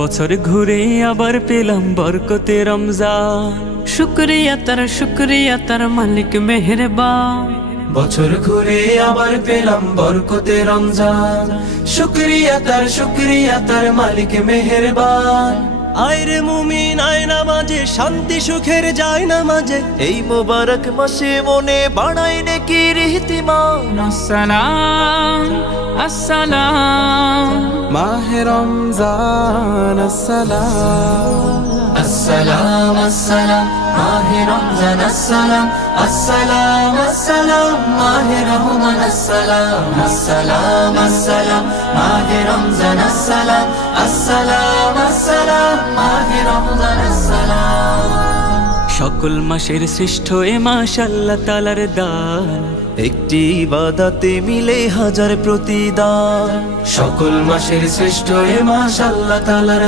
বছর ঘুরে আবার পেলাম বরকতে রমজান। শুকরিয়া তার মালিক মেহেরবান। বছর ঘুরে আবার পেলাম বরকতে রমজান। শুকরিয়া তার মালিক মেহেরবান। আয়রে মুমিন আয় নামাজে, শান্তি সুখের যায় নামাজে, এই মোবারক মাসে মনে বাড়াই নেকির ইহতিমাম। আসসালাম আসসালাম মাহে রমজান আসসালাম। আসসালাম আসসালাম মাহে রমজান আসসালাম। আসসালাম আসসালাম মাহে রহমান আসসালাম। আসসালাম আসসালাম মাহে রমজান আসসালাম। আসসালাম আসসালাম মাহে রমজান আসসালাম। সকল মাসের শ্রেষ্ঠ এ মাস আল্লাহ তাআলার দান, একটি ইবাদতে মিলে হাজার প্রতিদান। সকল মাসের শ্রেষ্ঠ এ মাস আল্লাহ তাআলার